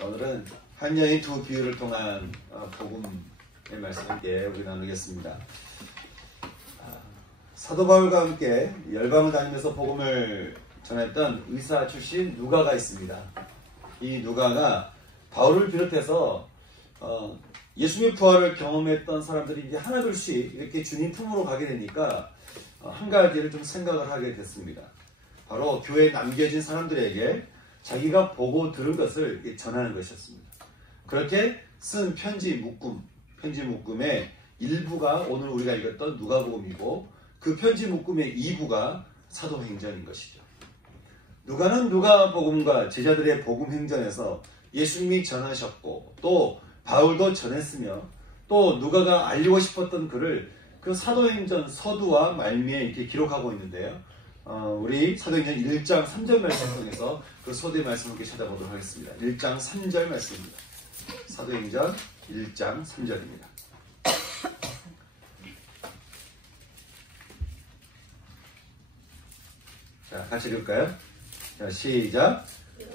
오늘은 한 여인 두 비유를 통한 복음의 말씀을 함께 우리 나누겠습니다. 사도 바울과 함께 열방을 다니면서 복음을 전했던 의사 출신 누가가 있습니다. 이 누가가 바울을 비롯해서 예수님의 부활을 경험했던 사람들이 이제 하나둘씩 이렇게 주님 품으로 가게 되니까 한 가지를 좀 생각을 하게 됐습니다. 바로 교회에 남겨진 사람들에게 자기가 보고 들은 것을 전하는 것이었습니다. 그렇게 쓴 편지 묶음의 일부가 오늘 우리가 읽었던 누가복음이고 그 편지 묶음의 2부가 사도행전인 것이죠. 누가는 누가복음과 제자들의 복음행전에서 예수님이 전하셨고 또 바울도 전했으며 또 누가가 알리고 싶었던 글을 그 사도행전 서두와 말미에 이렇게 기록하고 있는데요. 우리 사도행전 1장 3절 말씀을 통해서 그 서두의 말씀을 이렇게 찾아보도록 하겠습니다. 1장 3절 말씀입니다. 사도행전 1장 3절입니다. 자, 같이 읽을까요? 자, 시작.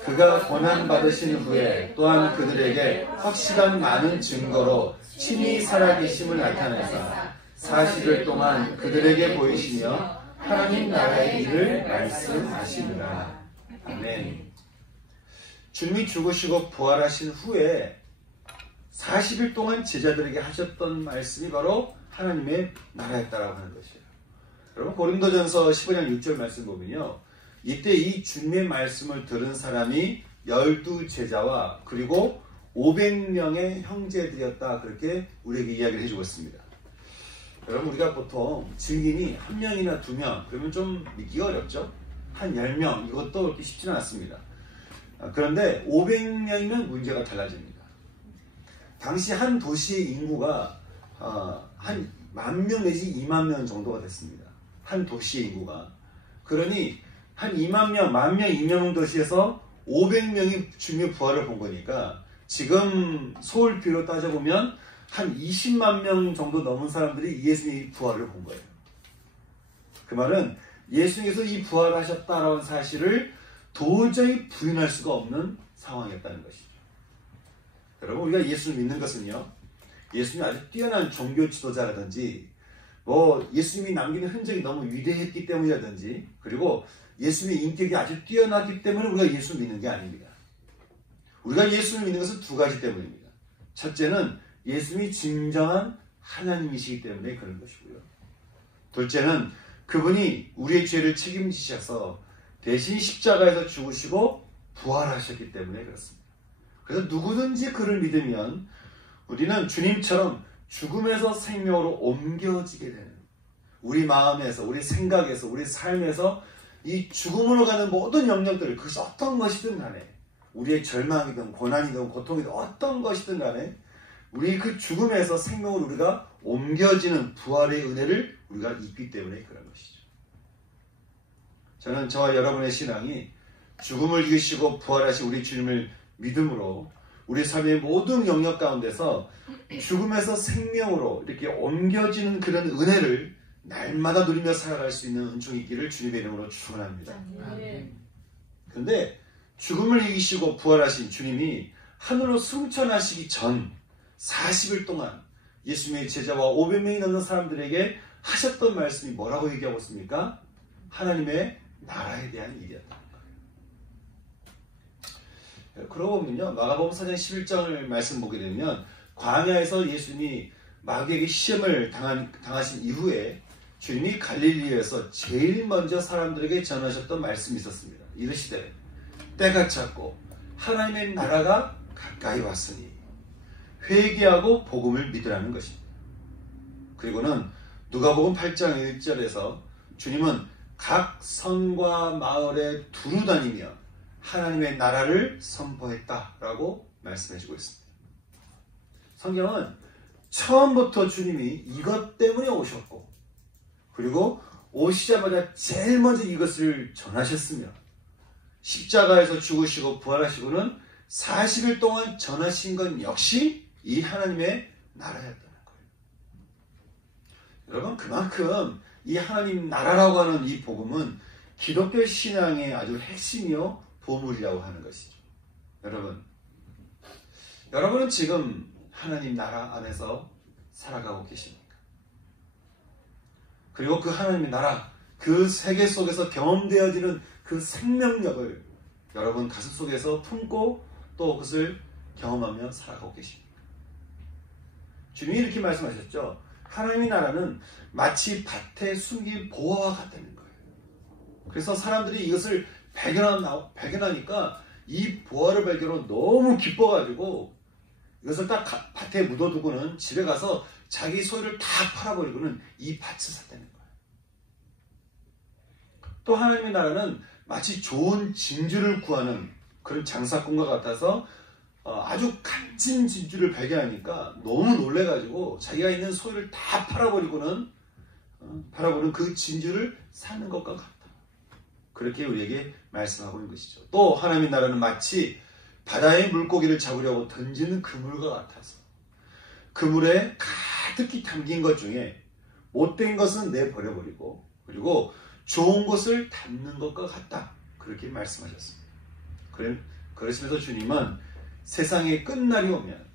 그가 고난받으신 후에 또한 그들에게 확실한 많은 증거로 친히 살아계심을 나타내사 40일 동안 그들에게 보이시며 하나님 나라의 일을 말씀하시니라. 아멘. 주님이 죽으시고 부활하신 후에 40일 동안 제자들에게 하셨던 말씀이 바로 하나님의 나라였다라고 하는 것이에요. 여러분 고린도전서 15장 6절 말씀 보면요. 이때 이 주님의 말씀을 들은 사람이 12제자와 그리고 500명의 형제들이었다. 그렇게 우리에게 이야기를 해주고 있습니다. 여러분 우리가 보통 증인이 1명이나 2명 그러면 좀 믿기가 어렵죠. 한 10명 이것도 그렇게 쉽지는 않습니다. 그런데 500명이면 문제가 달라집니다. 당시 한 도시의 인구가 한 10,000명 내지 20,000명 정도가 됐습니다. 한 도시의 인구가. 그러니 한 20,000명, 10,000명, 2명 도시에서 500명이 주님의 부활을 본 거니까 지금 서울비로 따져보면 한 20만 명 정도 넘은 사람들이 예수님의 부활을 본 거예요. 그 말은 예수님께서 이 부활하셨다라는 사실을 도저히 부인할 수가 없는 상황이었다는 것이죠. 여러분 우리가 예수를 믿는 것은요. 예수님이 아주 뛰어난 종교 지도자라든지 예수님이 남기는 흔적이 너무 위대했기 때문이라든지 그리고 예수님의 인격이 아주 뛰어났기 때문에 우리가 예수를 믿는 게 아닙니다. 우리가 예수를 믿는 것은 두 가지 때문입니다. 첫째는 예수님이 진정한 하나님이시기 때문에 그런 것이고요. 둘째는 그분이 우리의 죄를 책임지셔서 대신 십자가에서 죽으시고 부활하셨기 때문에 그렇습니다. 그래서 누구든지 그를 믿으면 우리는 주님처럼 죽음에서 생명으로 옮겨지게 되는 우리 마음에서 우리 생각에서 우리 삶에서 이 죽음으로 가는 모든 영역들을 그것이 어떤 것이든 간에 우리의 절망이든 고난이든 고통이든 어떤 것이든 간에 우리 그 죽음에서 생명으로 우리가 옮겨지는 부활의 은혜를 우리가 입기 때문에 그런 것이죠. 저는 저와 여러분의 신앙이 죽음을 이기시고 부활하신 우리 주님을 믿음으로 우리 삶의 모든 영역 가운데서 죽음에서 생명으로 이렇게 옮겨지는 그런 은혜를 날마다 누리며 살아갈 수 있는 은총이 있기를 주님의 이름으로 축원합니다. 그런데 죽음을 이기시고 부활하신 주님이 하늘로 승천하시기 전 40일 동안 예수님의 제자와 500명이 넘는 사람들에게 하셨던 말씀이 뭐라고 얘기하고 있습니까? 하나님의 나라에 대한 일이었다는 거예요. 그러고 보면요. 마가복음 4장 11장을 말씀 보게 되면 광야에서 예수님이 마귀에게 시험을 당하신 이후에 주님이 갈릴리에서 제일 먼저 사람들에게 전하셨던 말씀이 있었습니다. 이르시되 때가 찼고 하나님의 나라가 가까이 왔으니 회개하고 복음을 믿으라는 것입니다. 그리고는 누가복음 8장 1절에서 주님은 각 성과 마을에 두루 다니며 하나님의 나라를 선포했다라고 말씀해주고 있습니다. 성경은 처음부터 주님이 이것 때문에 오셨고 그리고 오시자마자 제일 먼저 이것을 전하셨으며 십자가에서 죽으시고 부활하시고는 40일 동안 전하신 건 역시 이 하나님의 나라였다는 거예요. 여러분 그만큼 이 하나님 나라라고 하는 이 복음은 기독교 신앙의 아주 핵심이요 보물이라고 하는 것이죠. 여러분 여러분은 지금 하나님 나라 안에서 살아가고 계십니까? 그리고 그 하나님의 나라, 그 세계 속에서 경험되어지는 그 생명력을 여러분 가슴 속에서 품고 또 그것을 경험하며 살아가고 계십니까? 주님이 이렇게 말씀하셨죠. 하나님의 나라는 마치 밭에 숨긴 보화와 같다는 거예요. 그래서 사람들이 이것을 발견하니까 이 보화를 발견하고 너무 기뻐가지고 이것을 딱 밭에 묻어두고는 집에 가서 자기 소유를 다 팔아버리고는 이 밭을 샀다는 거예요. 또 하나님의 나라는 마치 좋은 진주를 구하는 그런 장사꾼과 같아서 아주 값진 진주를 발견하니까 너무 놀래가지고 자기가 있는 소유를 다 팔아버리고는 그 진주를 사는 것과 같다. 그렇게 우리에게 말씀하고 있는 것이죠. 또 하나님의 나라는 마치 바다의 물고기를 잡으려고 던지는 그물과 같아서 그물에 가득히 담긴 것 중에 못된 것은 내버려버리고 그리고 좋은 것을 담는 것과 같다. 그렇게 말씀하셨습니다. 그러시면서 주님은 세상의 끝날이 오면,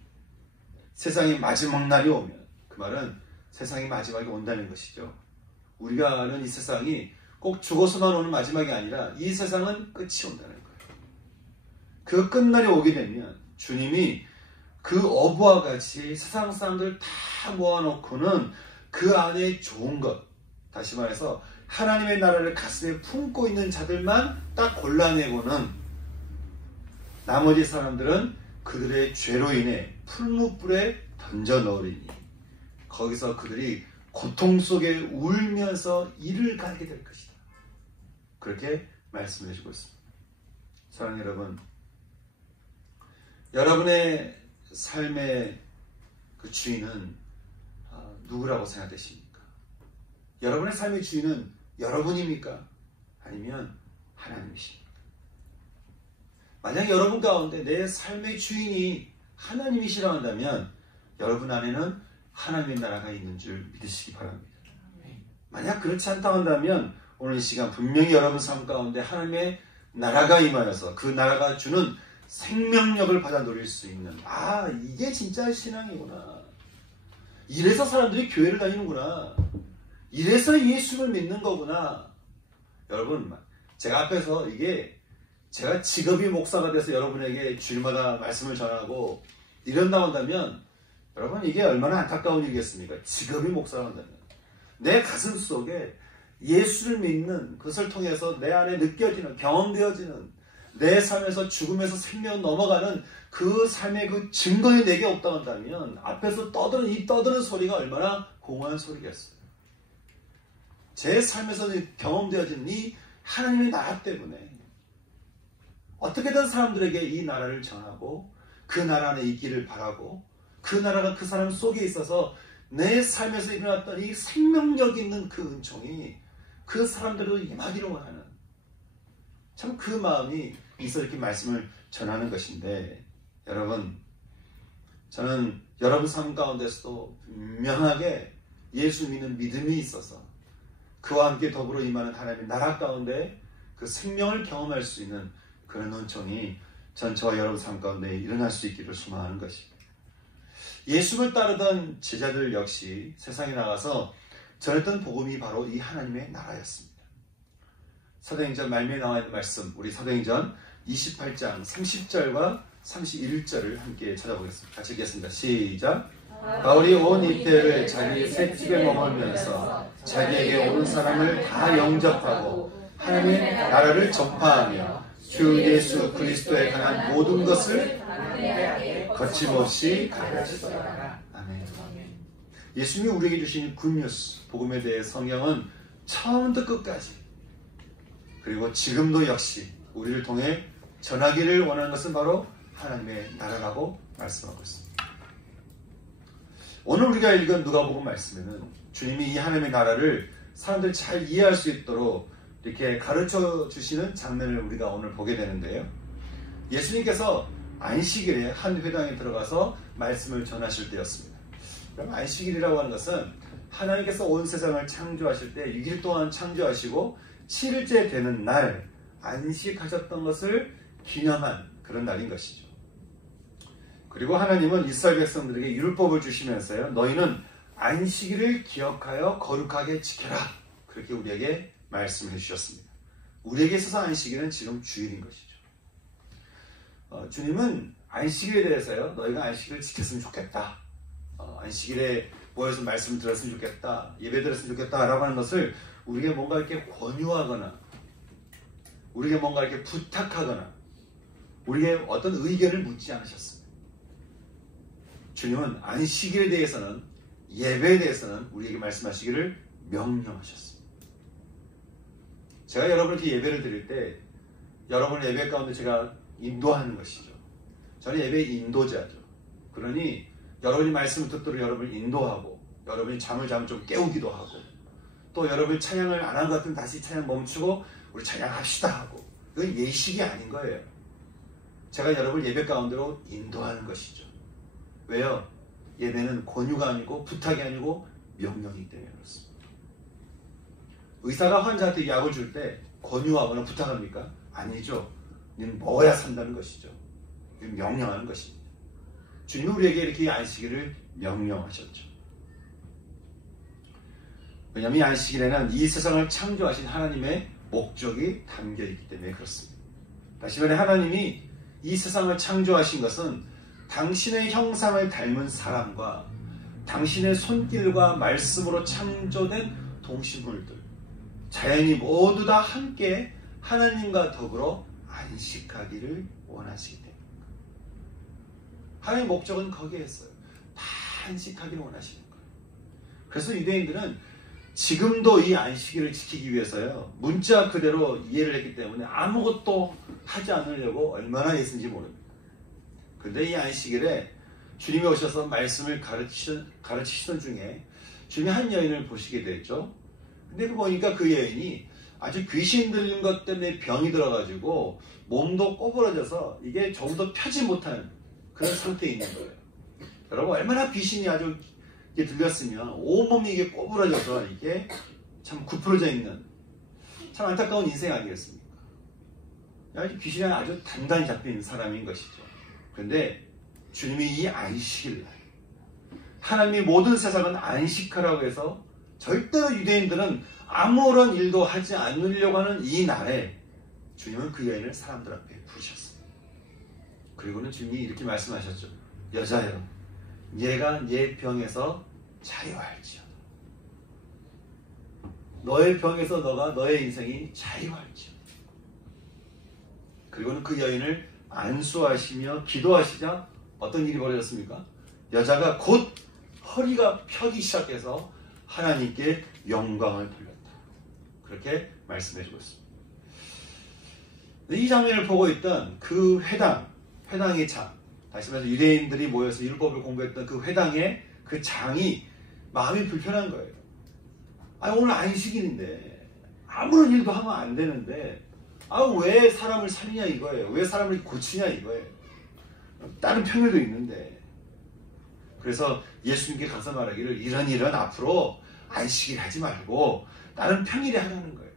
세상의 마지막 날이 오면, 그 말은 세상의 마지막이 온다는 것이죠. 우리가 아는 이 세상이 꼭 죽어서만 오는 마지막이 아니라 이 세상은 끝이 온다는 거예요. 그 끝날이 오게 되면 주님이 그 어부와 같이 세상 사람들 다 모아놓고는 그 안에 좋은 것, 다시 말해서 하나님의 나라를 가슴에 품고 있는 자들만 딱 골라내고는 나머지 사람들은 그들의 죄로 인해 풀무불에 던져 넣으리니 거기서 그들이 고통 속에 울면서 이를 갈게 될 것이다. 그렇게 말씀해 주고 있습니다. 사랑하는 여러분, 여러분의 삶의 그 주인은 누구라고 생각되십니까? 여러분의 삶의 주인은 여러분입니까? 아니면 하나님이십니까? 만약 여러분 가운데 내 삶의 주인이 하나님이시라 한다면 여러분 안에는 하나님의 나라가 있는 줄 믿으시기 바랍니다. 만약 그렇지 않다 한다면 오늘 이 시간 분명히 여러분 삶 가운데 하나님의 나라가 임하여서 그 나라가 주는 생명력을 받아 누릴 수 있는 이게 진짜 신앙이구나. 이래서 사람들이 교회를 다니는구나. 이래서 예수를 믿는 거구나. 여러분, 제가 앞에서 제가 직업이 목사가 돼서 여러분에게 주일마다 말씀을 전하고 이런다 한다면 여러분 이게 얼마나 안타까운 일이겠습니까? 직업이 목사가 한다면 내 가슴 속에 예수를 믿는 그것을 통해서 내 안에 느껴지는 경험되어지는 내 삶에서 죽음에서 생명 넘어가는 그 삶의 그 증거이 내게 없다 한다면 앞에서 떠드는 소리가 얼마나 공허한 소리겠어요. 제 삶에서 경험되어지는 이 하나님의 나라 때문에 어떻게든 사람들에게 이 나라를 전하고 그 나라 안에 있기를 바라고 그 나라가 그 사람 속에 있어서 내 삶에서 일어났던 이 생명력 있는 그 은총이 그 사람들로 임하기를 원하는 참 그 마음이 있어 이렇게 말씀을 전하는 것인데 여러분, 저는 여러분 삶 가운데서도 분명하게 예수 믿는 믿음이 있어서 그와 함께 더불어 임하는 하나님의 나라 가운데 그 생명을 경험할 수 있는 그런 은총이 저와 여러분 삶 가운데 일어날 수 있기를 소망하는 것입니다. 예수를 따르던 제자들 역시 세상에 나가서 전했던 복음이 바로 이 하나님의 나라였습니다. 사도행전 말미에 나와 있는 말씀, 우리 사도행전 28장 30절과 31절을 함께 찾아보겠습니다. 같이 읽겠습니다. 시작. 바울이 온 이태를 자기 셋집에 머물면서 자기에게 오는 사람을 다 영접하고 하나님의 나라를 전파하며 주 예수 그리스도에 관한 모든 것을 거침없이 가르치더라. 아멘. 예수님이 우리에게 주신 굿뉴스, 복음에 대해 성경은 처음부터 끝까지 그리고 지금도 역시 우리를 통해 전하기를 원하는 것은 바로 하나님의 나라라고 말씀하고 있습니다. 오늘 우리가 읽은 누가복음 말씀에는 주님이 이 하나님의 나라를 사람들이 잘 이해할 수 있도록 이렇게 가르쳐 주시는 장면을 우리가 오늘 보게 되는데요. 예수님께서 안식일에 한 회당에 들어가서 말씀을 전하실 때였습니다. 그럼 안식일이라고 하는 것은 하나님께서 온 세상을 창조하실 때 6일 동안 창조하시고 7일째 되는 날 안식하셨던 것을 기념한 그런 날인 것이죠. 그리고 하나님은 이스라엘 백성들에게 율법을 주시면서요, 너희는 안식일을 기억하여 거룩하게 지켜라, 그렇게 우리에게 말씀해 주셨습니다. 우리에게 있어서 안식일은 지금 주일인 것이죠. 주님은 안식일에 대해서요, 너희가 안식일을 지켰으면 좋겠다, 안식일에 모여서 말씀을 들었으면 좋겠다, 예배 드렸으면 좋겠다 라고 하는 것을 우리에게 뭔가 이렇게 권유하거나 우리에게 뭔가 이렇게 부탁하거나 우리에게 어떤 의견을 묻지 않으셨습니다. 주님은 안식일에 대해서는, 예배에 대해서는 우리에게 말씀하시기를 명령하셨습니다. 제가 여러분께 예배를 드릴 때 여러분 예배 가운데 제가 인도하는 것이죠. 저는 예배의 인도자죠. 그러니 여러분이 말씀을 듣도록 여러분을 인도하고, 여러분이 잠을 좀 깨우기도 하고, 또 여러분이 찬양을 안 한 것 같으면 다시 찬양 멈추고 우리 찬양합시다 하고, 이건 예식이 아닌 거예요. 제가 여러분을 예배 가운데로 인도하는 것이죠. 왜요? 예배는 권유가 아니고 부탁이 아니고 명령이기 때문에 그렇습니다. 의사가 환자한테 약을 줄 때 권유하거나 부탁합니까? 아니죠. 너는 먹어야 산다는 것이죠. 명령하는 것입니다. 주님은 우리에게 이렇게 안식일을 명령하셨죠. 왜냐하면 이 안식일에는 이 세상을 창조하신 하나님의 목적이 담겨있기 때문에 그렇습니다. 다시 말해 하나님이 이 세상을 창조하신 것은 당신의 형상을 닮은 사람과 당신의 손길과 말씀으로 창조된 동식물들, 자연이 모두 다 함께 하나님과 더불어 안식하기를 원하시기 때문입니다. 하나님의 목적은 거기에 있어요. 다 안식하기를 원하시는 거예요. 그래서 유대인들은 지금도 이 안식일을 지키기 위해서요, 문자 그대로 이해를 했기 때문에 아무것도 하지 않으려고 얼마나 애쓴지 모릅니다. 그런데 이 안식일에 주님이 오셔서 말씀을 가르치시던 중에 주님이 한 여인을 보시게 됐죠. 근데 보니까 그 여인이 아주 귀신 들린 것 때문에 병이 들어가지고 몸도 꼬부러져서 이게 조금도 펴지 못하는 그런 상태에 있는 거예요. 여러분, 얼마나 귀신이 아주 들렸으면 온몸이 이게 꼬부러져서 이게 참 구부러져 있는 참 안타까운 인생 아니겠습니까? 귀신이 아주 단단히 잡힌 사람인 것이죠. 그런데 주님이 이 안식일 날, 하나님이 모든 세상은 안식하라고 해서 절대로 유대인들은 아무런 일도 하지 않으려고 하는 이 날에 주님은 그 여인을 사람들 앞에 부르셨습니다. 그리고는 주님이 이렇게 말씀하셨죠. 여자여, 얘가 네 병에서 자유할지어다. 너의 병에서 너의 인생이 자유할지어다. 그리고는 그 여인을 안수하시며 기도하시자 어떤 일이 벌어졌습니까? 여자가 곧 허리가 펴기 시작해서 하나님께 영광을 돌렸다. 그렇게 말씀해 주고 있습니다. 이 장면을 보고 있던 그 회당의 장, 다시 말해서 유대인들이 모여서 율법을 공부했던 그 회당의 그 장이 마음이 불편한 거예요. 오늘 안식일인데 아무런 일도 하면 안 되는데 왜 사람을 살리냐 이거예요. 왜 사람을 고치냐 이거예요. 다른 평일도 있는데. 그래서 예수님께 가서 말하기를 이런 일은 앞으로 안식일 하지 말고 다른 평일에 하라는 거예요.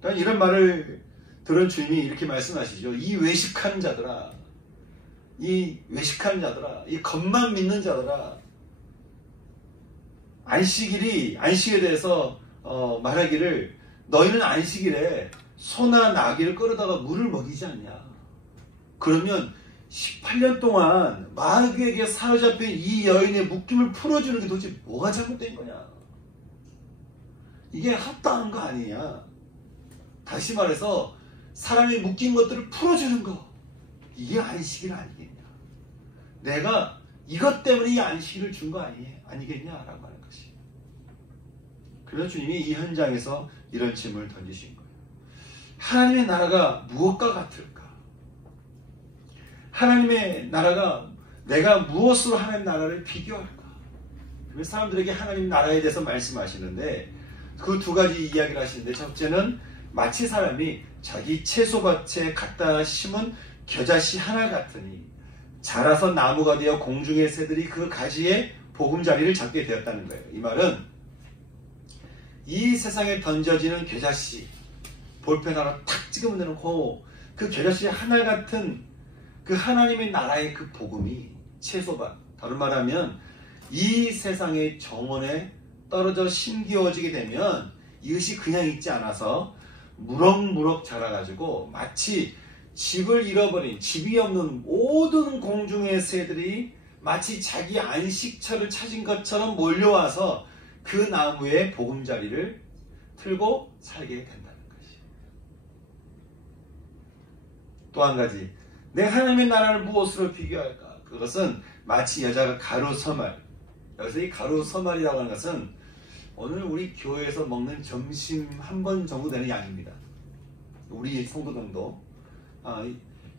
그러니까 이런 말을 들은 주님이 이렇게 말씀하시죠. 이 외식하는 자들아, 이 겉만 믿는 자들아, 안식에 대해서 말하기를 너희는 안식일에 소나 나귀를 끌어다가 물을 먹이지 않냐. 그러면 18년 동안 마귀에게 사로잡힌 이 여인의 묶임을 풀어주는 게 도대체 뭐가 잘못된 거냐. 이게 합당한 거 아니냐. 다시 말해서 사람이 묶인 것들을 풀어주는 거, 이게 안식일 아니겠냐. 내가 이것 때문에 이 안식일을 준 거 아니겠냐라고 하는 것이. 그래서 주님이 이 현장에서 이런 질문을 던지신 거예요. 하나님의 나라가 무엇과 같을까? 하나님의 나라가 내가 무엇으로 하나님의 나라를 비교할까? 그래서 사람들에게 하나님 나라에 대해서 말씀하시는데 그 두 가지 이야기를 하시는데, 첫째는 마치 사람이 자기 채소밭에 갖다 심은 겨자씨 하나 같으니 자라서 나무가 되어 공중의 새들이 그 가지에 보금자리를 잡게 되었다는 거예요. 이 말은 이 세상에 던져지는 겨자씨, 볼펜 하나 탁 찍으면 되는 그 겨자씨 하나 같은 그 하나님의 나라의 그 복음이 채소밭, 다른 말하면 이 세상의 정원에 떨어져 심기워지게 되면 이것이 그냥 있지 않아서 무럭무럭 자라가지고 마치 집을 잃어버린, 집이 없는 모든 공중의 새들이 마치 자기 안식처를 찾은 것처럼 몰려와서 그 나무의 보금자리를 틀고 살게 된다는 것이에요. 또 한 가지, 내 하나님의 나라를 무엇으로 비교할까? 그것은 마치 여자가 가루서말, 여기서 이 가루서말이라고 하는 것은 오늘 우리 교회에서 먹는 점심 한 번 정도 되는 양입니다. 우리 성도들도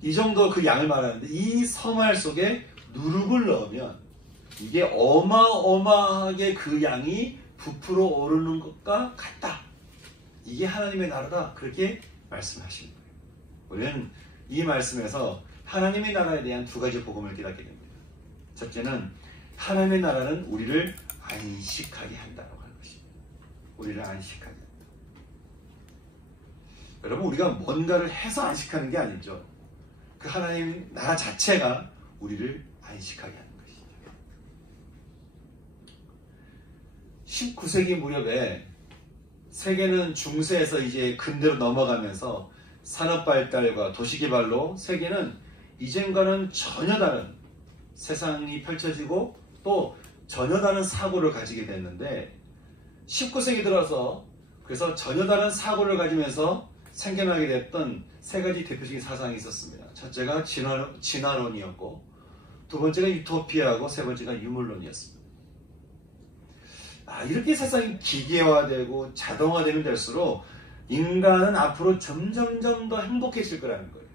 이 정도 그 양을 말하는데, 이 서말 속에 누룩을 넣으면 이게 어마어마하게 그 양이 부풀어 오르는 것과 같다. 이게 하나님의 나라다. 그렇게 말씀하신 거예요. 우리는 이 말씀에서 하나님의 나라에 대한 두 가지 복음을 깨닫게 됩니다. 첫째는 하나님의 나라는 우리를 안식하게 한다고 하는 것입니다. 우리를 안식하게 한다. 여러분, 우리가 뭔가를 해서 안식하는 게 아니죠. 그 하나님 나라 자체가 우리를 안식하게 하는 것이죠. 19세기 무렵에 세계는 중세에서 이제 근대로 넘어가면서 산업 발달과 도시 개발로 세계는 이전과는 전혀 다른 세상이 펼쳐지고 또 전혀 다른 사고를 가지게 됐는데, 19세기 들어서 그래서 전혀 다른 사고를 가지면서 생겨나게 됐던 세 가지 대표적인 사상이 있었습니다. 첫째가 진화론이었고, 두 번째가 유토피아고, 세 번째가 유물론이었습니다. 이렇게 세상이 기계화되고 자동화되면 될수록 인간은 앞으로 점점점 더 행복해질 거라는 거예요.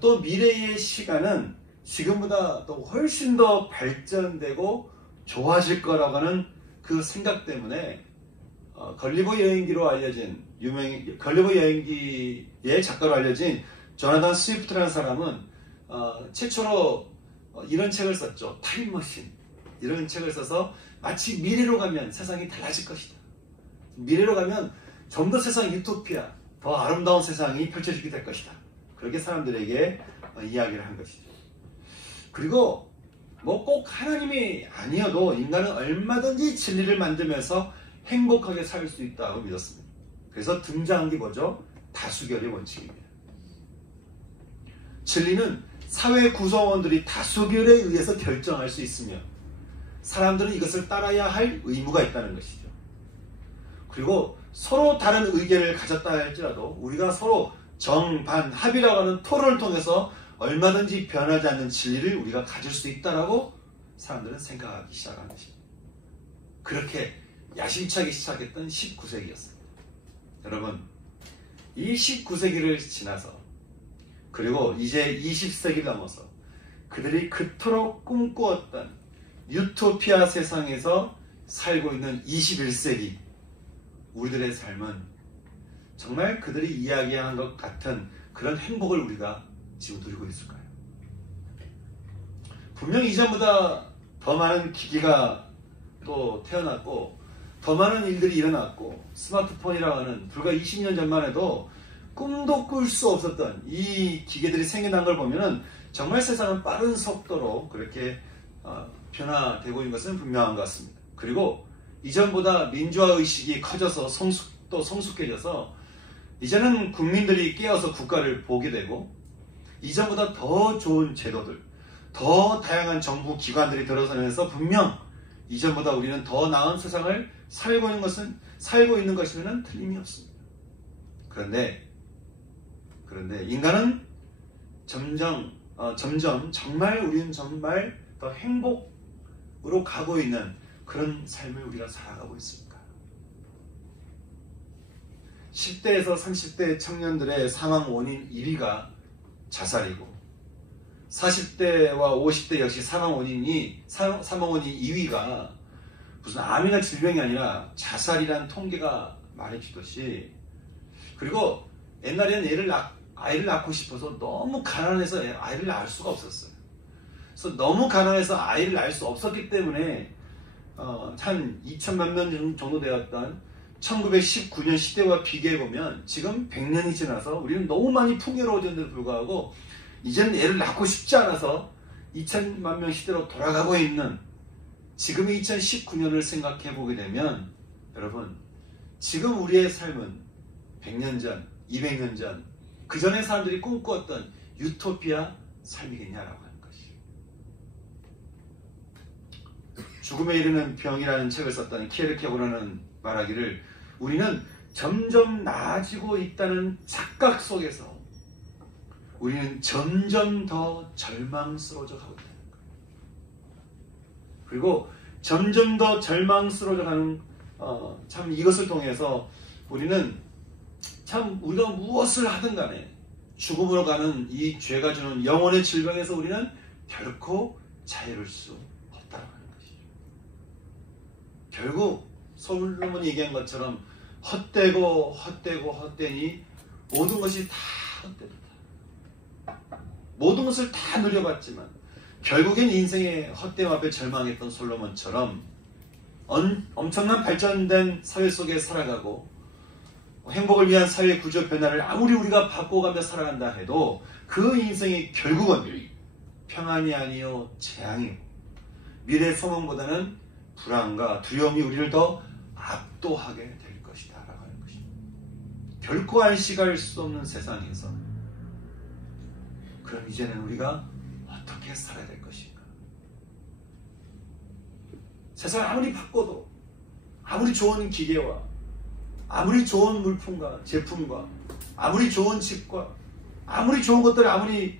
또 미래의 시간은 지금보다 또 훨씬 더 발전되고 좋아질 거라고 하는 그 생각 때문에 걸리버 여행기로 알려진 걸리버 여행기의 작가로 알려진 조나단 스위프트라는 사람은 최초로 이런 책을 썼죠. 타임머신. 이런 책을 써서 마치 미래로 가면 세상이 달라질 것이다. 미래로 가면 좀 더 세상 유토피아, 더 아름다운 세상이 펼쳐지게 될 것이다. 그렇게 사람들에게 이야기를 한 것이죠. 그리고 뭐 꼭 하나님이 아니어도 인간은 얼마든지 진리를 만들면서 행복하게 살 수 있다고 믿었습니다. 그래서 등장한 게 뭐죠? 다수결의 원칙입니다. 진리는 사회 구성원들이 다수결에 의해서 결정할 수 있으며 사람들은 이것을 따라야 할 의무가 있다는 것이죠. 그리고 서로 다른 의견을 가졌다 할지라도 우리가 서로 정반 합의라고 하는 토론을 통해서 얼마든지 변하지 않는 진리를 우리가 가질 수 있다라고 사람들은 생각하기 시작한 것입니다. 그렇게 야심차게 시작했던 19세기였습니다. 여러분, 이 19세기를 지나서 그리고 이제 20세기를 넘어서 그들이 그토록 꿈꾸었던 유토피아 세상에서 살고 있는 21세기 우리들의 삶은 정말 그들이 이야기한 것 같은 그런 행복을 우리가 지금 누리고 있을까요? 분명히 이전보다 더 많은 기기가 또 태어났고 더 많은 일들이 일어났고 스마트폰이라고 하는 불과 20년 전만 해도 꿈도 꿀 수 없었던 이 기계들이 생겨난 걸 보면은 정말 세상은 빠른 속도로 그렇게 변화되고 있는 것은 분명한 것 같습니다. 그리고 이전보다 민주화 의식이 커져서 성숙해져서 이제는 국민들이 깨어서 국가를 보게 되고 이전보다 더 좋은 제도들, 더 다양한 정부 기관들이 들어서면서 분명 이전보다 우리는 더 나은 세상을 살고 있는 것이면 틀림이 없습니다. 그런데 인간은 점점 정말 우리는 정말 더 행복으로 가고 있는 그런 삶을 우리가 살아가고 있습니까? 10대에서 30대 청년들의 사망 원인 1위가 자살이고 40대와 50대 역시 사망 원인 2위가 무슨 암이나 질병이 아니라 자살이라는 통계가 말해주듯이, 그리고 옛날에는 아이를 낳고 싶어서 너무 가난해서 아이를 낳을 수가 없었어요. 그래서 너무 가난해서 아이를 낳을 수 없었기 때문에 한 2000만 명 정도 되었던 1919년 시대와 비교해보면 지금 100년이 지나서 우리는 너무 많이 풍요로워졌는데도 불구하고 이제는 애를 낳고 싶지 않아서 2000만 명 시대로 돌아가고 있는 지금의 2019년을 생각해 보게 되면 여러분, 지금 우리의 삶은 100년 전, 200년 전, 그 전에 사람들이 꿈꾸었던 유토피아 삶이겠냐라고 하는 것이죠. 죽음에 이르는 병이라는 책을 썼던 키에르케고르는 말하기를 우리는 점점 나아지고 있다는 착각 속에서 우리는 점점 더 절망스러워져 가고 있다는 거예요. 그리고 점점 더 절망스러워져 가는 참 이것을 통해서 우리는 참 우리가 무엇을 하든 간에 죽음으로 가는 이 죄가 주는 영혼의 질병에서 우리는 결코 자유를 수 없다고 하는 것이죠. 결국 솔로몬이 얘기한 것처럼 헛되고 헛되고 헛되니 모든 것이 다 헛되다. 모든 것을 다 누려봤지만 결국엔 인생의 헛됨 앞에 절망했던 솔로몬처럼 엄청난 발전된 사회 속에 살아가고 행복을 위한 사회 구조 변화를 아무리 우리가 바꿔가며 살아간다 해도 그 인생이 결국은 평안이 아니요 재앙이고 미래 소망보다는 불안과 두려움이 우리를 더 압도하게 될 것이다 라고 하는 것입니다. 결코 안식할 수 없는 세상에서 그럼 이제는 우리가 어떻게 살아야 될 것인가? 세상을 아무리 바꿔도 아무리 좋은 기계와 아무리 좋은 물품과 제품과 아무리 좋은 집과 아무리 좋은 것들 아무리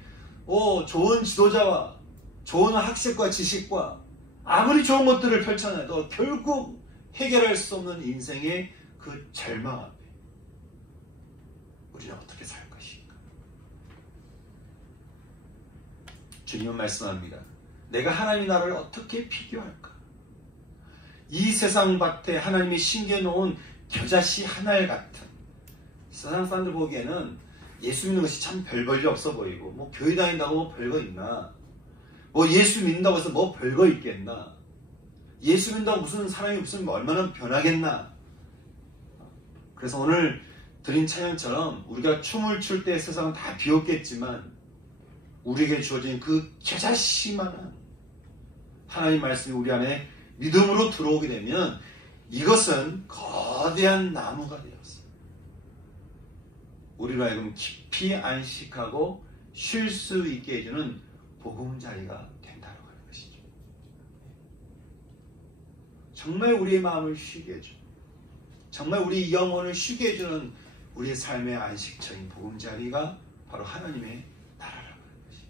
좋은 지도자와 좋은 학식과 지식과 아무리 좋은 것들을 펼쳐내도 결국 해결할 수 없는 인생의 그 절망 앞에 우리는 어떻게 살 것인가? 주님은 말씀합니다. 내가 하나님의 나라를 어떻게 비교할까? 이 세상 밭에 하나님이 심겨놓은 겨자씨 한 알 같은, 세상 사람들 보기에는 예수 믿는 것이 참 별 볼일 없어 보이고 뭐 교회 다닌다고 뭐 별거 있나, 뭐 예수 믿는다고 해서 뭐 별거 있겠나, 예수 믿는다고 무슨 사람이 무슨 얼마나 변하겠나. 그래서 오늘 드린 찬양처럼 우리가 춤을 출 때 세상은 다 비었겠지만 우리에게 주어진 그 겨자씨만한 하나님 말씀이 우리 안에 믿음으로 들어오게 되면 이것은 거대한 나무가 되었어요. 우리로 하여금 깊이 안식하고 쉴 수 있게 해주는 보금자리가 된다고 하는 것이죠. 정말 우리의 마음을 쉬게 해주는, 정말 우리 영혼을 쉬게 해주는 우리의 삶의 안식처인 보금자리가 바로 하나님의 나라라고 하는 것이죠.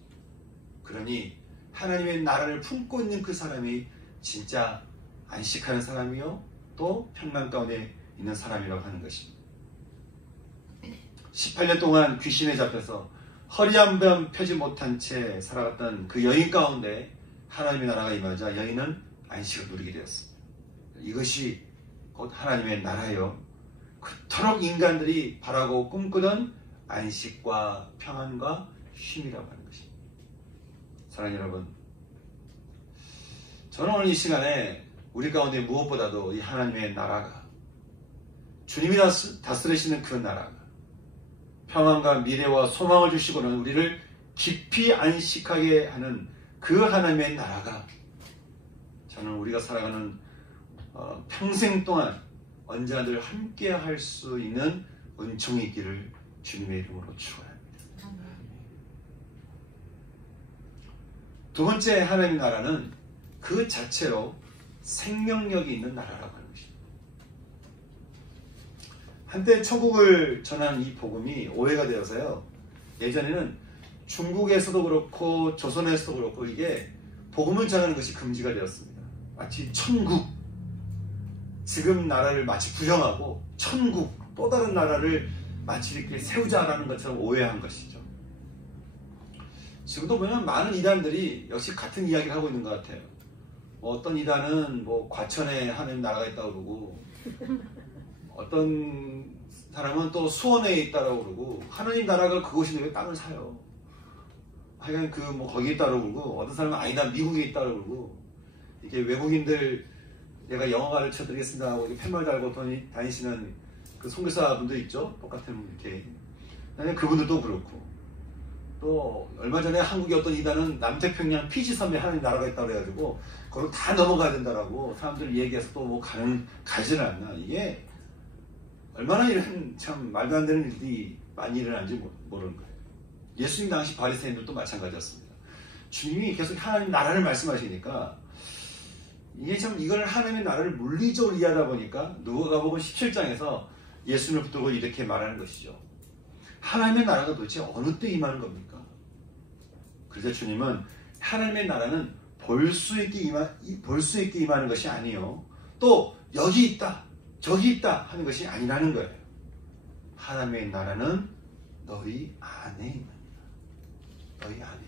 그러니 하나님의 나라를 품고 있는 그 사람이 진짜 안식하는 사람이요 또 평강 가운데 있는 사람이라고 하는 것입니다. 18년 동안 귀신에 잡혀서 허리 한 번 펴지 못한 채 살아갔던 그 여인 가운데 하나님의 나라가 임하자 여인은 안식을 누리게 되었습니다. 이것이 곧 하나님의 나라요, 그토록 인간들이 바라고 꿈꾸던 안식과 평안과 쉼이라고 하는 것입니다. 사랑하는 여러분, 저는 오늘 이 시간에 우리 가운데 무엇보다도 이 하나님의 나라가, 주님이 다스리시는 그 나라가 평안과 미래와 소망을 주시고는 우리를 깊이 안식하게 하는 그 하나님의 나라가 저는 우리가 살아가는 평생 동안 언제나 늘 함께 할 수 있는 은총이 있기를 주님의 이름으로 축원합니다. 두 번째 하나님의 나라는 그 자체로 생명력이 있는 나라라고 하는 것입니다. 한때 천국을 전하는 이 복음이 오해가 되어서요, 예전에는 중국에서도 그렇고 조선에서도 그렇고 이게 복음을 전하는 것이 금지가 되었습니다. 마치 천국, 지금 나라를 마치 부정하고 천국, 또 다른 나라를 마치 이렇게 세우자라는 것처럼 오해한 것이죠. 지금도 보면 많은 이단들이 역시 같은 이야기를 하고 있는 것 같아요. 어떤 이단은 뭐 과천에 하나님 나라가 있다고 그러고, 어떤 사람은 또 수원에 있다고 그러고, 하나님 나라가 그곳인데 왜 땅을 사요? 하여간 뭐 거기에 있다고 그러고, 어떤 사람은 아니다 미국에 있다고 그러고, 이게 외국인들 내가 영어 가르쳐 드리겠습니다 하고 팻말 달고 다니시는 그 선교사분들 있죠? 똑같은 이렇게. 그분들도 그렇고. 또 얼마 전에 한국의 어떤 이단은 남태평양 피지 섬에 하나님 나라가 있다고 그래가지고 거기로 다 넘어가야 된다라고 사람들이 얘기해서 또 뭐 가지는 않나. 이게 얼마나 이런 참 말도 안 되는 일들이 많이 일어난지 모르는 거예요. 예수님 당시 바리새인들도 마찬가지였습니다. 주님이 계속 하나님 나라를 말씀하시니까 이게 참 이걸 하나님의 나라를 물리적으로 이해하다 보니까 누가복음 17장에서 예수님을 붙들고 이렇게 말하는 것이죠. 하나님의 나라가 도대체 어느 때 임하는 겁니까? 그래서 주님은 하나님의 나라는 볼 수 있게 임하는 것이 아니요. 또 여기 있다, 저기 있다 하는 것이 아니라는 거예요. 하나님의 나라는 너희 안에 임합니다. 너희 안에.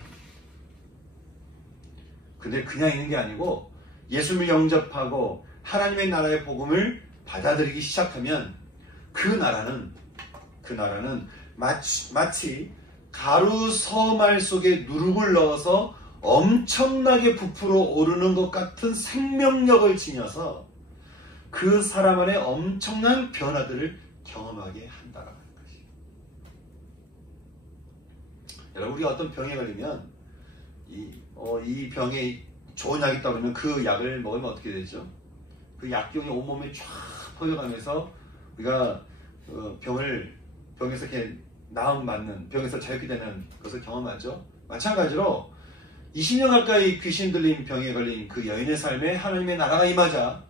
근데 그냥 있는 게 아니고 예수님을 영접하고 하나님의 나라의 복음을 받아들이기 시작하면 그 나라는 마치 가루 서말 속에 누룩을 넣어서 엄청나게 부풀어 오르는 것 같은 생명력을 지녀서 그 사람 안에 엄청난 변화들을 경험하게 한다라는 것이에요. 여러분, 우리가 어떤 병에 걸리면 이 병에 좋은 약이 있다 그러면 그 약을 먹으면 어떻게 되죠? 그 약균이 온몸에 쫙 퍼져가면서 우리가 병에서 이렇게 나음 맞는, 병에서 자유케 되는 것을 경험하죠. 마찬가지로 20년 가까이 귀신 들린 병에 걸린 그 여인의 삶에 하나님의 나라가 임하자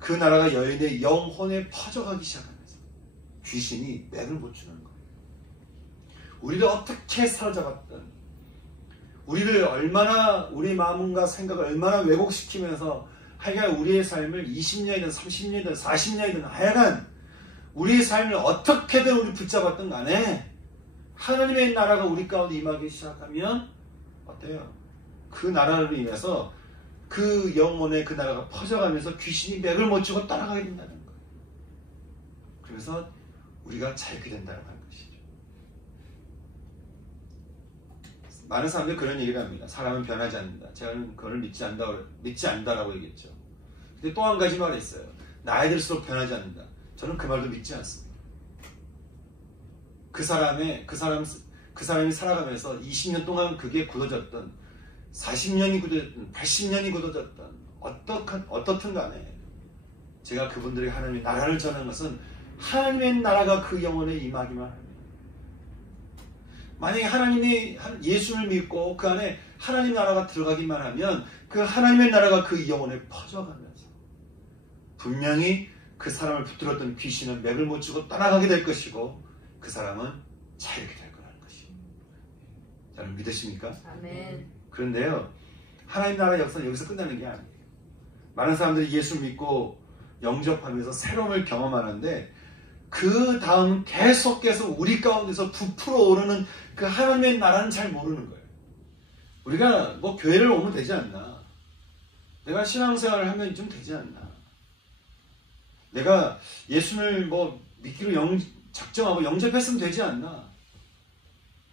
그 나라가 여인의 영혼에 퍼져가기 시작하면서 귀신이 맥을 못 추는 거예요. 우리를 어떻게 사로잡았든, 우리를 얼마나, 우리 마음과 생각을 얼마나 왜곡시키면서 하여간 우리의 삶을 20년이든 30년이든 40년이든 하여간 우리의 삶을 어떻게든 우리 붙잡았든 간에 하나님의 나라가 우리 가운데 임하기 시작하면 어때요? 그 나라를 인해서 그 영혼의 그 나라가 퍼져가면서 귀신이 맥을 못 추고 따라가게 된다는 거예요. 그래서 우리가 자유케 된다고 하는 것이죠. 많은 사람들이 그런 얘기를 합니다. 사람은 변하지 않는다. 제가 그걸 믿지 않는다라고 얘기했죠. 근데 또 한 가지 말이 있어요. 나이 들수록 변하지 않는다. 저는 그 말도 믿지 않습니다. 그 사람이 살아가면서 20년 동안 그게 굳어졌던, 40년이 굳어졌던, 80년이 굳어졌던, 어떻든 간에 제가 그분들의 하나님의 나라를 전하는 것은 하나님의 나라가 그 영혼에 임하기만 합니다. 만약에 하나님이 예수를 믿고 그 안에 하나님의 나라가 들어가기만 하면 그 하나님의 나라가 그 영혼에 퍼져가면서 분명히 그 사람을 붙들었던 귀신은 맥을 못 추고 떠나가게 될 것이고 그 사람은 자유케 될 거라는 것입니다. 여러분 믿으십니까? 아멘. 그런데요, 하나님 나라 역사는 여기서 끝나는 게 아니에요. 많은 사람들이 예수 믿고 영접하면서 새로움을 경험하는데 그 다음 계속해서 우리 가운데서 부풀어 오르는 그 하나님의 나라는 잘 모르는 거예요. 우리가 뭐 교회를 오면 되지 않나? 내가 신앙생활을 하면 좀 되지 않나? 내가 예수를 뭐 믿기로 작정하고 영접했으면 되지 않나?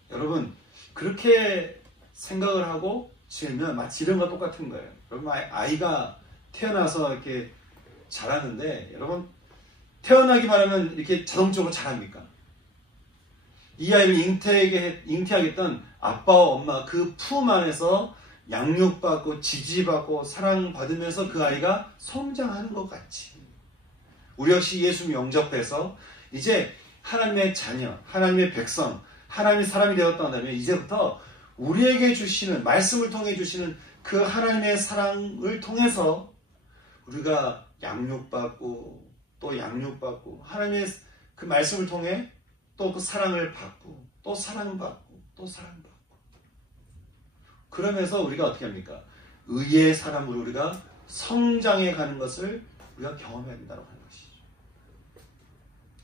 여러분, 그렇게 생각을 하고 지으면 마치 이런 거 똑같은 거예요. 여러분, 아이가 태어나서 이렇게 자라는데, 여러분, 태어나기만 하면 이렇게 자동적으로 자랍니까? 이 아이를 잉태하겠던 아빠와 엄마 그 품 안에서 양육받고 지지받고 사랑받으면서 그 아이가 성장하는 것 같이 우리 역시 예수 영접해서 이제 하나님의 자녀, 하나님의 백성, 하나님의 사람이 되었다면 이제부터 우리에게 주시는, 말씀을 통해 주시는 그 하나님의 사랑을 통해서 우리가 양육받고 또 양육받고 하나님의 그 말씀을 통해 또 그 사랑을 받고 또 사랑받고 또 사랑받고 그러면서 우리가 어떻게 합니까? 의의 사람으로 우리가 성장해 가는 것을 우리가 경험해야 된다고 하는 것이죠.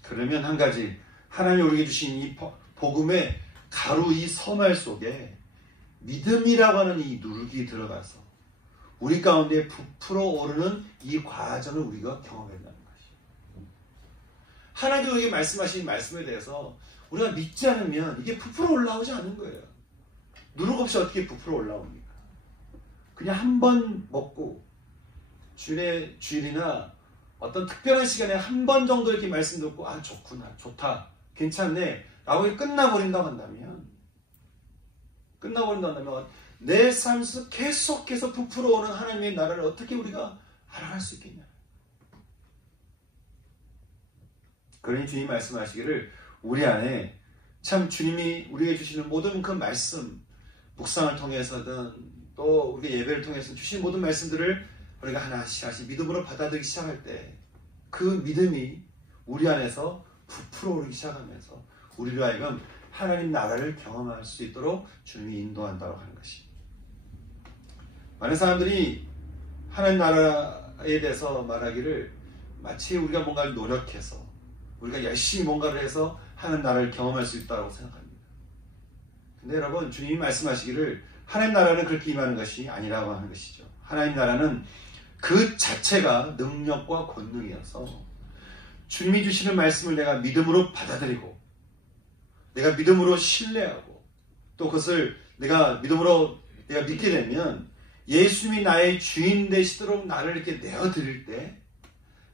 그러면 한 가지, 하나님이 우리에게 주신 이 복음의 가루 이 서말 속에 믿음이라고 하는 이 누룩이 들어가서 우리 가운데 부풀어 오르는 이 과정을 우리가 경험해야 된다는 것이죠. 하나님이 우리에게 말씀하신 말씀에 대해서 우리가 믿지 않으면 이게 부풀어 올라오지 않는 거예요. 누룩 없이 어떻게 부풀어 올라옵니까? 그냥 한 번 먹고 주일이나 어떤 특별한 시간에 한 번 정도 이렇게 말씀 듣고 아 좋구나, 좋다, 괜찮네 라고 끝나버린다고 한다면 내 삶에서 계속해서 부풀어 오는 하나님의 나라를 어떻게 우리가 알아갈 수 있겠냐. 그러니 주님 말씀하시기를 우리 안에 참 주님이 우리에게 주시는 모든 그 말씀, 묵상을 통해서든 또 우리가 예배를 통해서 주신 모든 말씀들을 우리가 하나씩 믿음으로 받아들이기 시작할 때 그 믿음이 우리 안에서 부풀어 오르기 시작하면서 우리로 하여금 하나님 나라를 경험할 수 있도록 주님이 인도한다고 하는 것입니다. 많은 사람들이 하나님 나라에 대해서 말하기를 마치 우리가 뭔가를 노력해서 우리가 열심히 뭔가를 해서 하나님 나라를 경험할 수 있다고 생각합니다. 근데 여러분, 주님이 말씀하시기를 하나님 나라는 그렇게 임하는 것이 아니라고 하는 것이죠. 하나님 나라는 그 자체가 능력과 권능이어서 주님이 주시는 말씀을 내가 믿음으로 받아들이고 내가 믿음으로 신뢰하고 또 그것을 내가 믿게 되면 예수님이 나의 주인 되시도록 나를 이렇게 내어드릴 때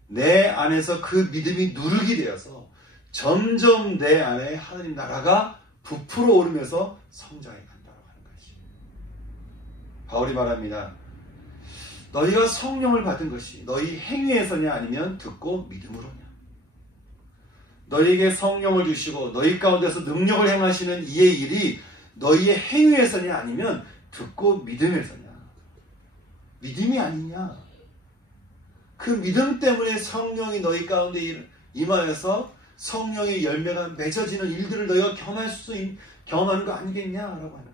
내 안에서 그 믿음이 누르게 되어서 점점 내 안에 하나님 나라가 부풀어 오르면서 성장해 간다고 하는 것이. 바울이 말합니다. 너희가 성령을 받은 것이 너희 행위에서냐 아니면 듣고 믿음으로냐. 너희에게 성령을 주시고 너희 가운데서 능력을 행하시는 이의 일이 너희의 행위에서냐 아니면 듣고 믿음에서냐. 믿음이 아니냐. 그 믿음 때문에 성령이 너희 가운데 임하여서 성령의 열매가 맺어지는 일들을 너희가 경험하는 거 아니겠냐라고 하는 것이에요.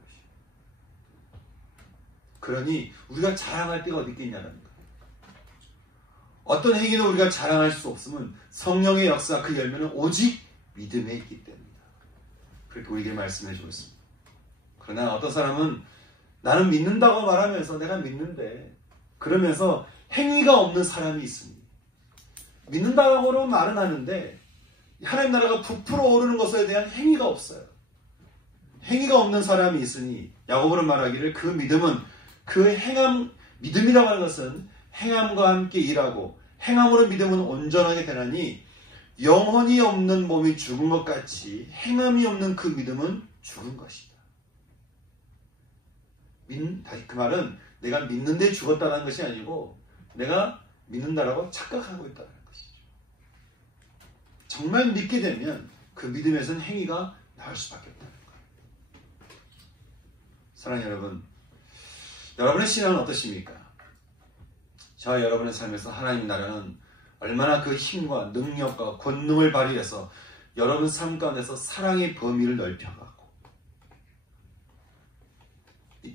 그러니 우리가 자랑할 때가 어디 있겠냐는 거예요. 어떤 행위도 우리가 자랑할 수 없으면 성령의 역사 그 열매는 오직 믿음에 있기 때문이다. 그렇게 우리에게 말씀해 주고 있습니다. 그러나 어떤 사람은 나는 믿는다고 말하면서 내가 믿는데 그러면서 행위가 없는 사람이 있습니다. 믿는다고 말은 하는데 하나님 나라가 부풀어 오르는 것에 대한 행위가 없어요. 행위가 없는 사람이 있으니 야고보는 말하기를 그 믿음은 믿음이라고 하는 것은 행함과 함께 일하고 행함으로 믿음은 온전하게 되나니 영혼이 없는 몸이 죽은 것 같이 행함이 없는 그 믿음은 죽은 것이다. 그 말은 내가 믿는데 죽었다는 것이 아니고 내가 믿는다라고 착각하고 있다는 것이죠. 정말 믿게 되면 그 믿음에서는 행위가 나올 수밖에 없다는 거예요. 사랑하는 여러분, 여러분의 신앙은 어떠십니까? 저와 여러분의 삶에서 하나님 나라는 얼마나 그 힘과 능력과 권능을 발휘해서 여러분 삶 가운데서 사랑의 범위를 넓혀가고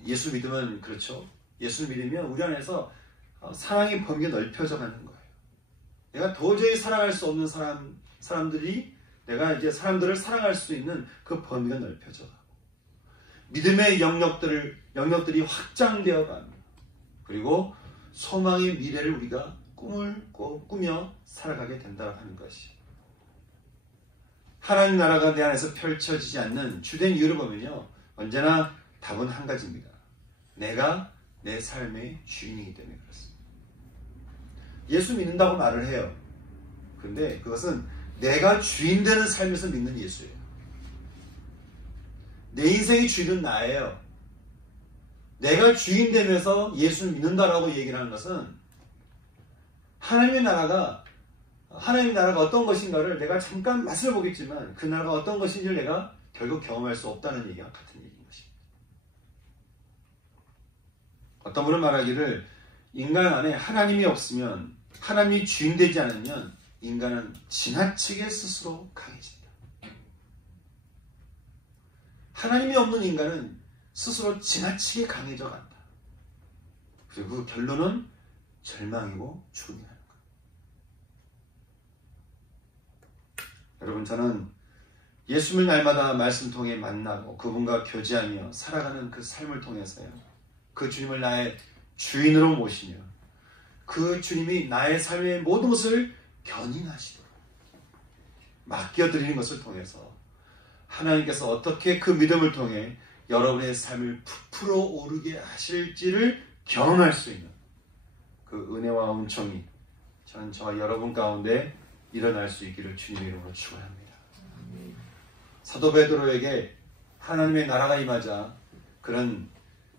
예수 믿으면 그렇죠. 예수 믿으면 우리 안에서 사랑의 범위가 넓혀져 가는 거예요. 내가 도저히 사랑할 수 없는 사람들이 내가 이제 사람들을 사랑할 수 있는 그 범위가 넓혀져 가고 믿음의 영역들이 확장되어 가며 그리고 소망의 미래를 우리가 꾸며 살아가게 된다고 하는 것이. 하나님 나라가 내 안에서 펼쳐지지 않는 주된 이유를 보면요. 언제나 답은 한 가지입니다. 내가 내 삶의 주인이기 때문에 그렇습니다. 예수 믿는다고 말을 해요. 그런데 그것은 내가 주인 되는 삶에서 믿는 예수예요. 내 인생의 주인은 나예요. 내가 주인 되면서 예수를 믿는다라고 얘기를 하는 것은 하나님의 나라가 어떤 것인가를 내가 잠깐 맛을 보겠지만 그 나라가 어떤 것인지를 내가 결국 경험할 수 없다는 얘기와 같은 얘기인 것입니다. 어떤 분은 말하기를 인간 안에 하나님이 없으면 하나님이 주인 되지 않으면 인간은 지나치게 스스로 강해진다. 하나님이 없는 인간은 스스로 지나치게 강해져 간다. 그리고 그 결론은 절망이고 죽음이라는 거예요. 여러분, 저는 예수님을 날마다 말씀 통해 만나고 그분과 교제하며 살아가는 그 삶을 통해서요. 그 주님을 나의 주인으로 모시며 그 주님이 나의 삶의 모든 것을 견인하시도록 맡겨드리는 것을 통해서 하나님께서 어떻게 그 믿음을 통해 여러분의 삶을 부풀어 오르게 하실지를 경험할 수 있는 그 은혜와 은총이 저는 저와 여러분 가운데 일어날 수 있기를 주님의 이름으로 축원합니다. 사도 베드로에게 하나님의 나라가 임하자 그런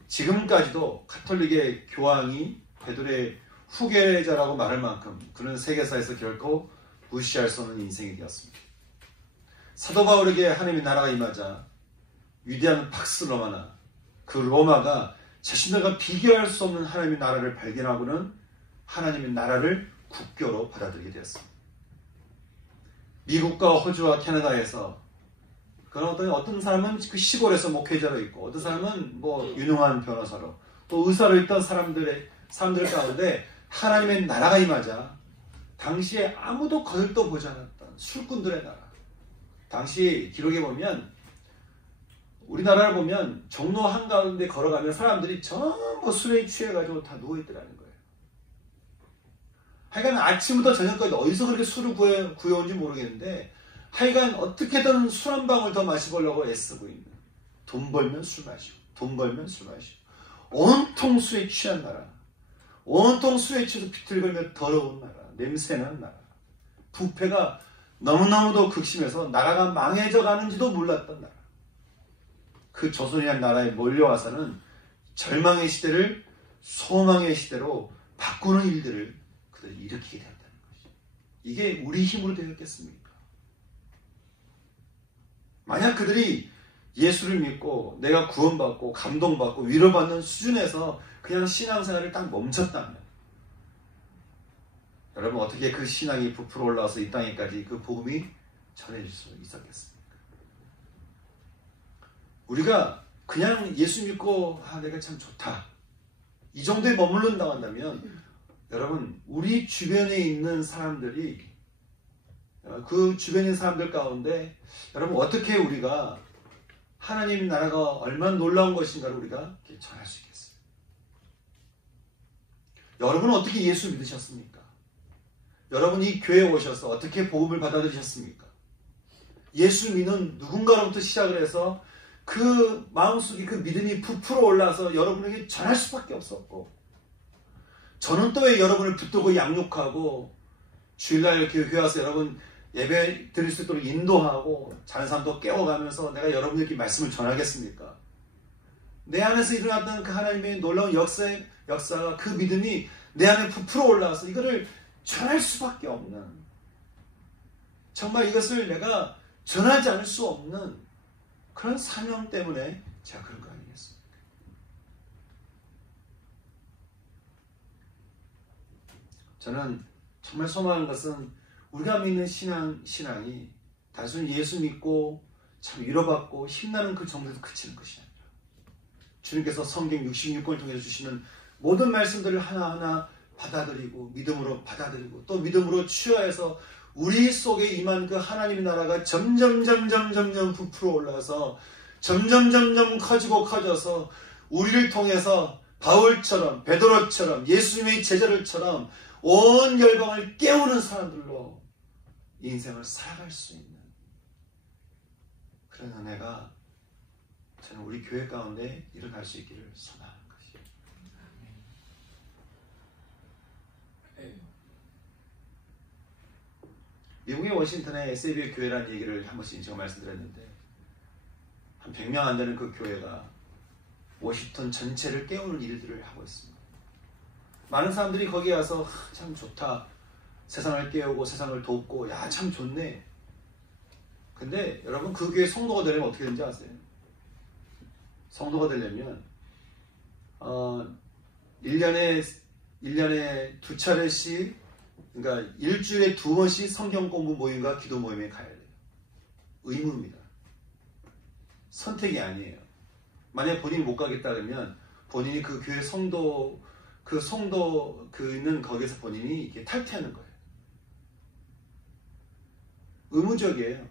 지금까지도 가톨릭의 교황이 베드로의 후계자라고 말할 만큼 그런 세계사에서 결코 무시할 수 없는 인생이 되었습니다. 사도 바울에게 하나님의 나라가 임하자 위대한 팍스 로마나 그 로마가 자신들과 비교할 수 없는 하나님의 나라를 발견하고는 하나님의 나라를 국교로 받아들이게 되었습니다. 미국과 호주와 캐나다에서 그런 어떤 사람은 그 시골에서 목회자로 있고 어떤 사람은 뭐 유능한 변호사로 또 의사로 있던 사람들 가운데 하나님의 나라가 임하자 당시에 아무도 거들떠 보지 않았던 술꾼들의 나라. 당시 기록에 보면 우리나라를 보면 종로 한가운데 걸어가면 사람들이 전부 술에 취해가지고 다 누워있더라는 거예요. 하여간 아침부터 저녁까지 어디서 그렇게 술을 구해온지 모르겠는데 하여간 어떻게든 술 한 방울 더 마셔보려고 애쓰고 있는 돈 벌면 술 마시고 돈 벌면 술 마시고 온통 술에 취한 나라 온통 술에 취해서 비틀거리며 더러운 나라 냄새나는 나라 부패가 너무너무도 극심해서 나라가 망해져 가는지도 몰랐던 나라 그 조선이라는 나라에 몰려와서는 절망의 시대를 소망의 시대로 바꾸는 일들을 그들이 일으키게 되었다는 것이죠. 이게 우리 힘으로 되었겠습니까? 만약 그들이 예수를 믿고 내가 구원받고 감동받고 위로받는 수준에서 그냥 신앙생활을 딱 멈췄다면 여러분 어떻게 그 신앙이 부풀어 올라와서 이 땅에까지 그 복음이 전해질 수 있었겠습니까? 우리가 그냥 예수 믿고 내가 참 좋다 이 정도에 머물른다고 한다면 여러분 우리 주변에 있는 사람들이 그 주변에 있는 사람들 가운데 여러분 어떻게 우리가 하나님의 나라가 얼마나 놀라운 것인가를 우리가 전할 수 있겠어요? 여러분은 어떻게 예수 믿으셨습니까? 여러분이 교회에 오셔서 어떻게 복음을 받아들이셨습니까? 예수 믿는 누군가로부터 시작을 해서 그 마음속에 그 믿음이 부풀어 올라서 여러분에게 전할 수밖에 없었고 저는 또 왜 여러분을 붙들고 양육하고 주일날 이렇게 교회 와서 여러분 예배 드릴 수 있도록 인도하고 자는 사람도 깨워가면서 내가 여러분에게 말씀을 전하겠습니까? 내 안에서 일어났던 그 하나님의 놀라운 역사가 그 믿음이 내 안에 부풀어 올라와서 이거를 전할 수밖에 없는 정말 이것을 내가 전하지 않을 수 없는 그런 사명 때문에 제가 그런 거 아니겠습니까? 저는 정말 소망하는 것은 우리가 믿는 신앙이 단순히 예수 믿고 참 위로받고 힘나는 그 정도에서 그치는 것이 아니라 주님께서 성경 66권을 통해서 주시는 모든 말씀들을 하나하나 받아들이고 믿음으로 받아들이고 또 믿음으로 취하해서 우리 속에 임한 그 하나님의 나라가 점점 부풀어 올라서 점점 커져서 우리를 통해서 바울처럼 베드로처럼 예수님의 제자들처럼 온 열방을 깨우는 사람들로 인생을 살아갈 수 있는 그런 은혜가 저는 우리 교회 가운데 일어날 수 있기를 소망하는 것이에요. 미국의 워싱턴에 SAB의 교회라는 얘기를 한 번씩 제가 말씀드렸는데 한 100명 안 되는 그 교회가 워싱턴 전체를 깨우는 일들을 하고 있습니다. 많은 사람들이 거기 와서 참 좋다. 세상을 깨우고 세상을 돕고 야 참 좋네. 근데 여러분 그 교회 성도가 되려면 어떻게 되는지 아세요? 성도가 되려면 1년에 2차례씩 그러니까 일주일에 2번씩 성경 공부 모임과 기도 모임에 가야 돼요. 의무입니다. 선택이 아니에요. 만약 본인이 못 가겠다 그러면 본인이 그 교회 성도 있는 거기서 본인이 이렇게 탈퇴하는 거예요. 의무적이에요.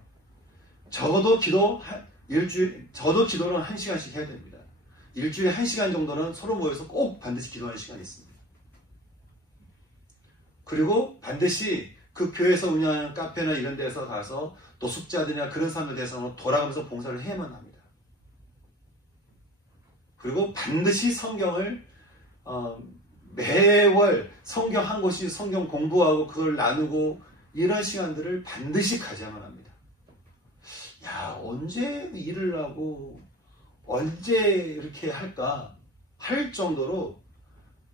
적어도 기도는 1시간씩 해야 됩니다. 일주일에 1시간 정도는 서로 모여서 꼭 반드시 기도하는 시간이 있습니다. 그리고 반드시 그 교회에서 운영하는 카페나 이런 데서 가서 노숙자들이나 그런 사람들 대해서 돌아가면서 봉사를 해야만 합니다. 그리고 반드시 성경을 매월 성경 한 곳이 성경 공부하고 그걸 나누고 이런 시간들을 반드시 가져야만 합니다. 야, 언제 일을 하고 언제 이렇게 할까 할 정도로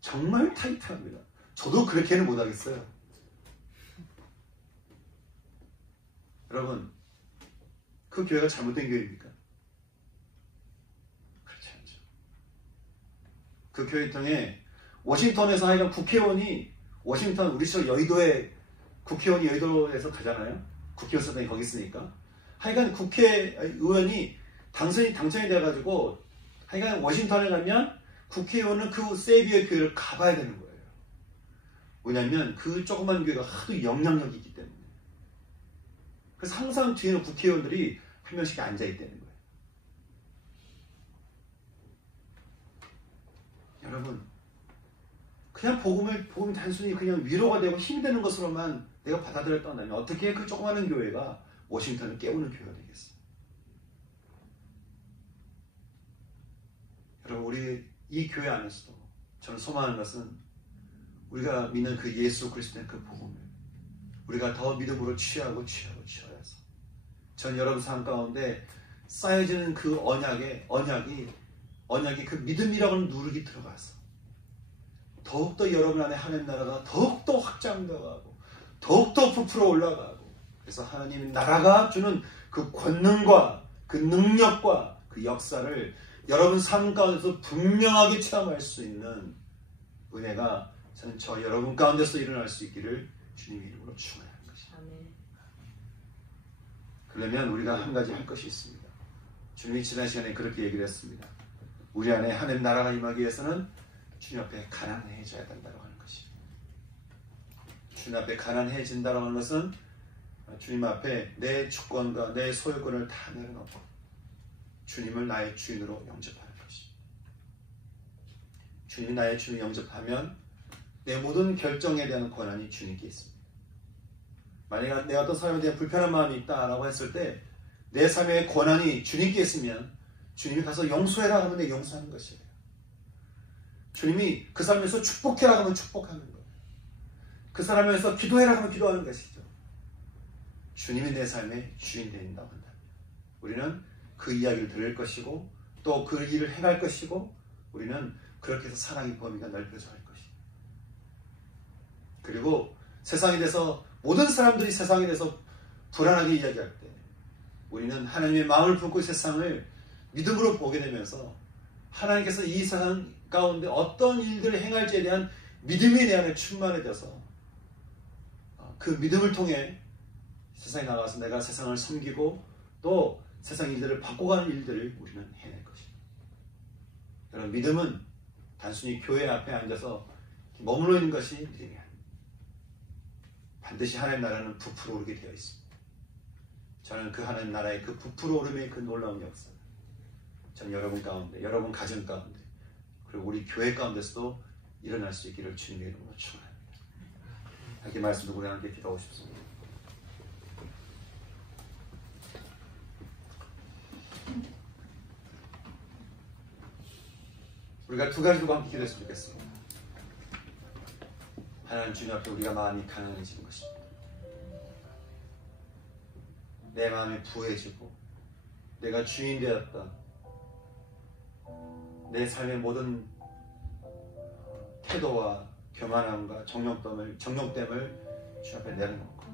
정말 타이트합니다. 저도 그렇게는 못하겠어요. 여러분, 그 교회가 잘못된 교회입니까? 그렇지 않죠. 그 교회 통해 워싱턴에서 하여간 국회의원이 워싱턴 우리 저 여의도에 국회의원이 여의도에서 가잖아요. 국회의원이 거기 있으니까. 하여간 국회의원이 당선이 돼가지고 하여간 워싱턴에 가면 국회의원은 그 세비의 교회를 가봐야 되는 거예요. 왜냐하면 그 조그만 교회가 하도 영향력이 있기 때문에. 그래서 항상 뒤에는 국회의원들이 한 명씩 앉아있다는 거예요. 여러분, 그냥 복음이 단순히 그냥 위로가 되고 힘이 되는 것으로만 내가 받아들였다면 어떻게 그 조그마한 교회가 워싱턴을 깨우는 교회가 되겠어요? 여러분, 우리 이 교회 안에서도 저는 소망하는 것은 우리가 믿는 그 예수 그리스도의 그 복음을 우리가 더 믿음으로 취하여서 전 여러분 삶 가운데 쌓여지는 그 언약이 그 믿음이라고 하는 누룩이 들어가서 더욱더 여러분 안에 하나님 나라가 더욱더 확장되어가고 더욱더 부풀어 올라가고 그래서 하나님 나라가 주는 그 권능과 그 능력과 그 역사를 여러분 삶 가운데서 분명하게 체험할 수 있는 은혜가 저는 저 여러분 가운데서 일어날 수 있기를 주님의 이름으로 축원하는 것입니다. 그러면 우리가 한 가지 할 것이 있습니다. 주님이 지난 시간에 그렇게 얘기를 했습니다. 우리 안에 하나님 나라가 임하기 위해서는 주님 앞에 가난해져야 된다고 하는 것입니다. 주님 앞에 가난해진다고 하는 것은 주님 앞에 내 주권과 내 소유권을 다 내려놓고 주님을 나의 주인으로 영접하는 것입니다. 주님이 나의 주인을 영접하면 내 모든 결정에 대한 권한이 주님께 있습니다. 만약에 내가 어떤 사람에 대한 불편한 마음이 있다라고 했을 때 내 삶의 권한이 주님께 있으면 주님이 가서 용서해라 하면 내가 용서하는 것이에요. 주님이 그 사람에서 축복해라 하면 축복하는 거예요. 그 사람에서 기도해라 하면 기도하는 것이죠. 주님이 내 삶의 주인 된다고 한다. 우리는 그 이야기를 들을 것이고 또 그 일을 행할 것이고 우리는 그렇게 해서 사랑의 범위가 넓혀져 갈 것이에요. 그리고 세상에 대해서 모든 사람들이 세상에 대해서 불안하게 이야기할 때 우리는 하나님의 마음을 품고 세상을 믿음으로 보게 되면서 하나님께서 이 세상 가운데 어떤 일들을 행할지에 대한 믿음이 내 안에 충만해져서 그 믿음을 통해 세상에 나가서 내가 세상을 섬기고 또 세상 일들을 바꿔가는 일들을 우리는 해낼 것입니다. 여러분, 믿음은 단순히 교회 앞에 앉아서 머물러 있는 것이 믿음이 아닙니다. 반드시 하나님 나라는 부풀어 오르게 되어 있습니다. 저는 그 하나님 나라의 그 부풀어 오름의 그 놀라운 역사 저는 여러분 가운데, 여러분 가정 가운데 그리고 우리 교회 가운데서도 일어날 수 있기를 주님의 이름으로 축원합니다. 함께 말씀 듣고 함께 기도하고 싶습니다. 우리가 두 가지 두고 함께 기도했으면 좋겠습니다. 하나님 주님 앞에 우리가 마음이 가난해지는 것입니다. 내 마음이 부해지고 내가 주인 되었다. 내 삶의 모든 태도와 교만함과 정욕됨을 주 앞에 내려놓고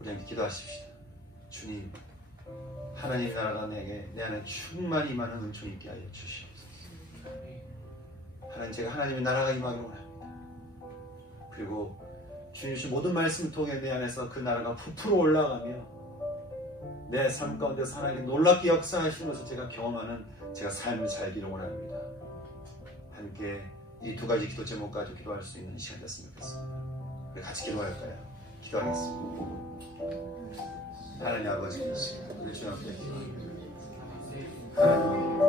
우리 함께 기도하십시다. 주님, 하나님 나라가 내 안에 충만히 임하는 은총이 있게 하여 주시옵소서. 하나님, 제가 하나님의 나라가 임하기를 원합니다. 그리고 주님 주신 모든 말씀을 통해 내 안에서 그 나라가 부풀어 올라가며 내 삶 가운데 하나님께 놀랍게 역사하시는 것을 제가 경험하는 제가 삶을 살기를 원합니다. 함께 이 두 가지 기도 제목 가지고 기도할 수 있는 시간 됐으면 좋겠습니다. 우리 같이 기도할까요? 기도하겠습니다. 하나님 아버지, 우리 주 앞에 하나님